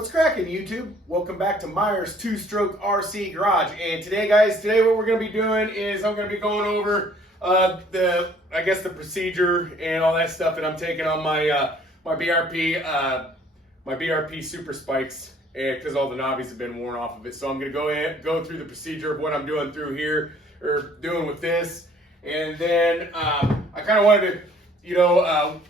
What's cracking, YouTube? Welcome back to Myers Two-Stroke RC Garage. And today, guys, what we're going to be doing is I'm going to be going over the procedure and all that stuff that I'm taking on my my BRP Super Spikes, because all the knobbies have been worn off of it. So I'm going to go through the procedure of what I'm doing through here, or doing with this, and then I kind of wanted to,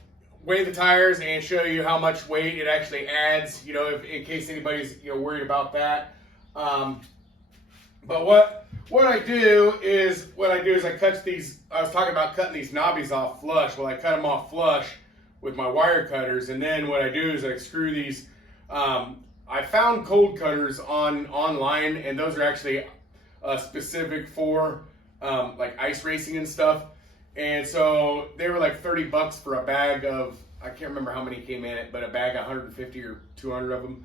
weigh the tires and show you how much weight it actually adds, in case anybody's worried about that. But what I do is I cut these. I was talking about cutting these knobbies off flush. Well, I cut them off flush with my wire cutters, and then what I do is I screw these. I found cold cutters online, and those are actually specific for like ice racing and stuff. And so they were like $30 for a bag of, I can't remember how many came in it, but a bag of 150 or 200 of them.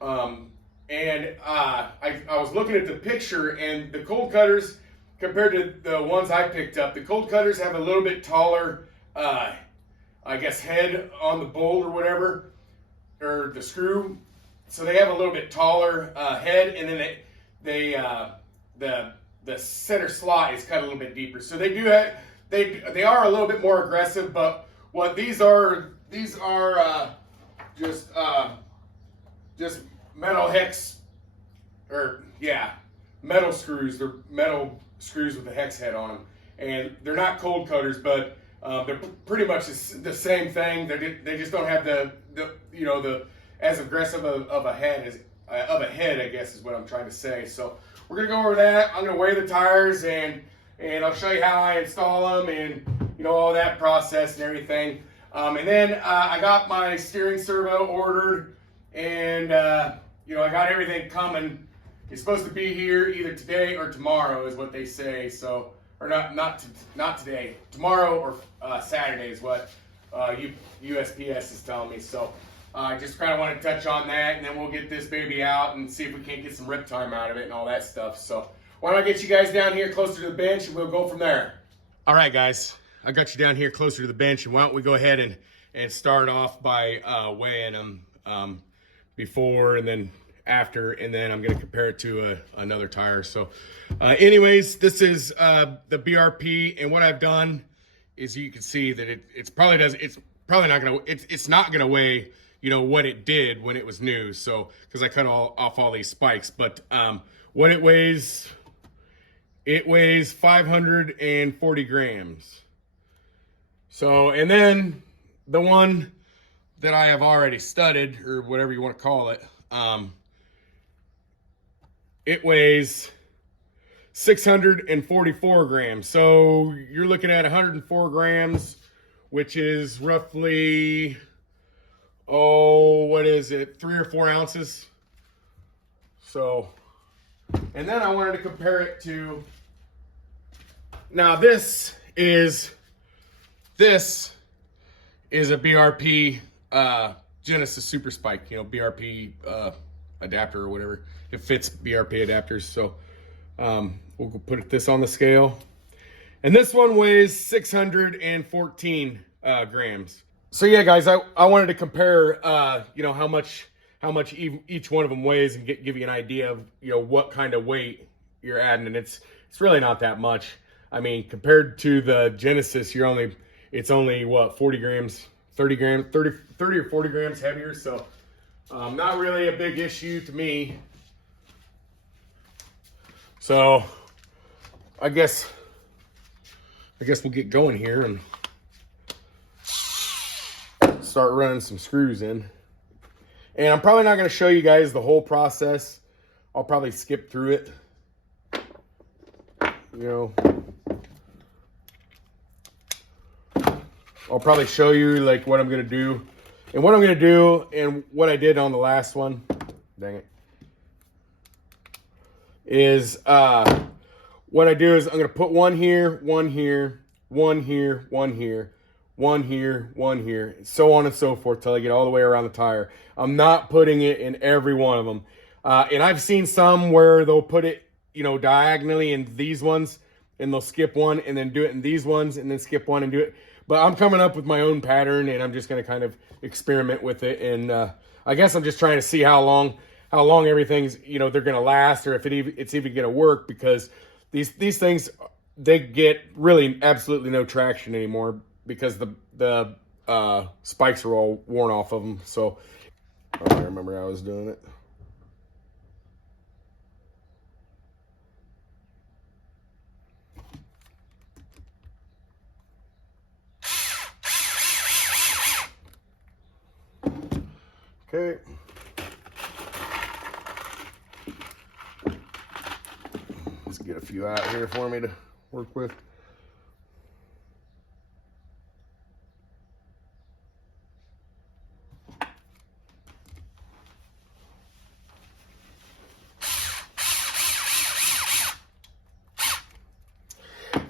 I was looking at the picture, and the cold cutters, compared to the ones I picked up, the cold cutters have a little bit taller, head on the bolt or whatever, or the screw. So they have a little bit taller head, and then the center slot is cut a little bit deeper. So they do have. They are a little bit more aggressive, but what these are just metal hex, metal screws. They're metal screws with a hex head on them, and they're not cold cutters, but they're pretty much the same thing. They just don't have the as aggressive of a head, I guess is what I'm trying to say. So we're gonna go over that. I'm gonna weigh the tires, and I'll show you how I install them, and all that process and everything. And then I got my steering servo ordered, and I got everything coming. It's supposed to be here either today or tomorrow, is what they say. So, or not today, tomorrow or Saturday is what USPS is telling me. So I just kind of want to touch on that, and then we'll get this baby out and see if we can't get some rip time out of it and all that stuff. So why don't I get you guys down here closer to the bench, and we'll go from there. All right, guys, I got you down here closer to the bench, and why don't we go ahead and start off by weighing them before and then after, and then I'm going to compare it to another tire. So anyways, this is the BRP, and what I've done is, you can see that it's not going to weigh what it did when it was new, so because I cut off all these spikes. But what it weighs 540 grams. So, and then the one that I have already studded, or whatever you want to call it, it weighs 644 grams. So you're looking at 104 grams, which is roughly, what is it, 3 or 4 ounces. So, and then I wanted to compare it to, now this is a BRP Genesis Super Spike, BRP adapter or whatever. It fits BRP adapters. So we'll put this on the scale. And this one weighs 614 grams. So yeah, guys, I wanted to compare, how much each one of them weighs, and give you an idea of, what kind of weight you're adding. And it's really not that much. I mean, compared to the Genesis, it's only what, 40 grams, 30 or 40 grams heavier. So not really a big issue to me. So I guess we'll get going here and start running some screws in. And I'm probably not going to show you guys the whole process. I'll probably skip through it. I'll probably show you like what I'm going to do. And what I'm going to do, and what I did on the last one, dang it, is what I do is I'm going to put one here, one here, one here, one here, one here, one here, so on and so forth till I get all the way around the tire. I'm not putting it in every one of them. And I've seen some where they'll put it, diagonally in these ones. and they'll skip one and then do it in these ones and then skip one and do it. But I'm coming up with my own pattern, and I'm just going to kind of experiment with it. And I guess I'm just trying to see how long everything's, you know, they're going to last, or if it's even going to work, because these things, they get really absolutely no traction anymore because the spikes are all worn off of them. So I remember I was doing it. Okay. Let's get a few out here for me to work with.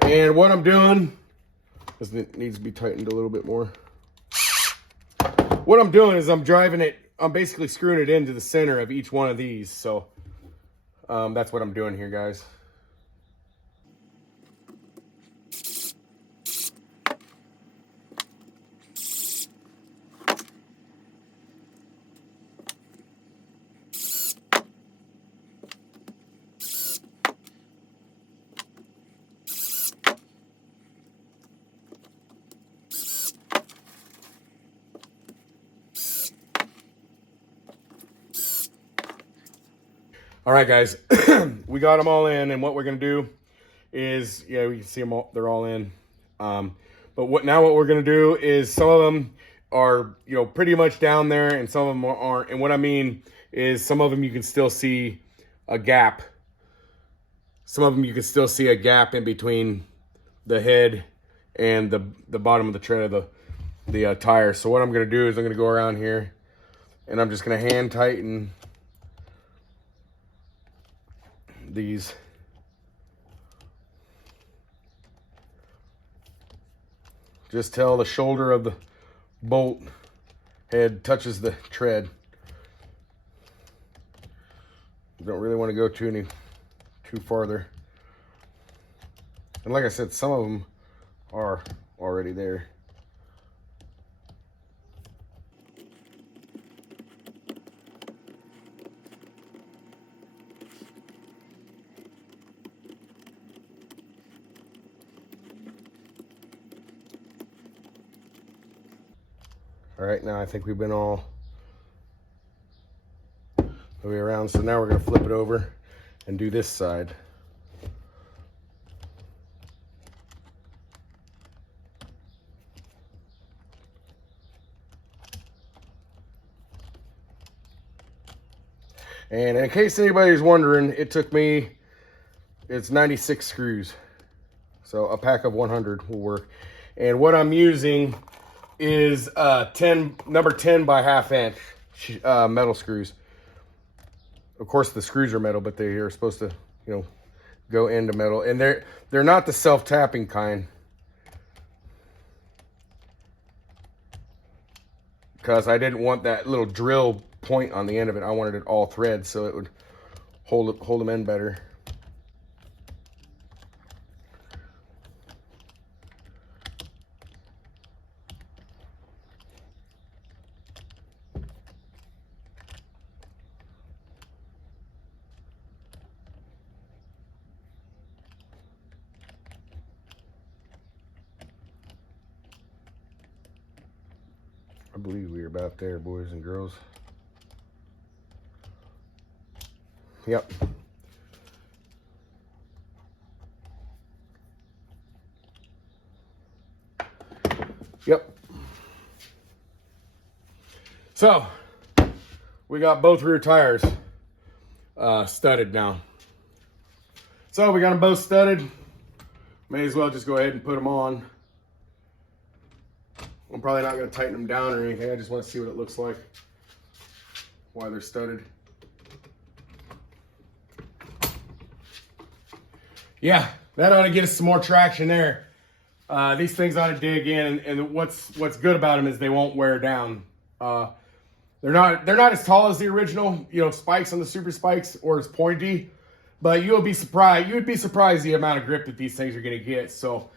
And what I'm doing is it needs to be tightened a little bit more. What I'm doing is I'm basically screwing it into the center of each one of these. So that's what I'm doing here, guys. All right, guys, we got them all in, and what we're gonna do is, yeah, we can see them all, they're all in. But what we're gonna do is, some of them are, you know, pretty much down there, and some of them aren't. And what I mean is, some of them you can still see a gap. Some of them you can still see a gap in between the head and the bottom of the tread of the tire. So what I'm gonna do is I'm gonna go around here, and I'm just gonna hand tighten these. Just till the shoulder of the bolt head touches the tread. Don't really want to go too farther. And like I said, some of them are already there. All right, now I think we've been all the way around. So now we're gonna flip it over and do this side. And in case anybody's wondering, it took me, it's 96 screws. So a pack of 100 will work. And what I'm using is number 10 by ½ inch metal screws. Of course, the screws are metal, but they are supposed to, you know, go into metal. And they're not the self-tapping kind, because I didn't want that little drill point on the end of it. I wanted it all thread, so it would hold them in better. I believe we're about there, boys and girls. Yep. Yep. So, we got both rear tires studded now. So, we got them both studded. May as well just go ahead and put them on. I'm probably not going to tighten them down or anything. I just want to see what it looks like while they're studded. Yeah, that ought to get us some more traction there. These things ought to dig in, and what's good about them is they won't wear down. They're not as tall as the original, you know, spikes on the Super Spikes, or as pointy, But you'll be surprised. You would be surprised the amount of grip that these things are going to get. So,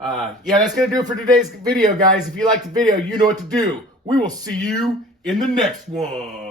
yeah, that's going to do it for today's video, guys. If you liked the video, you know what to do. We will see you in the next one.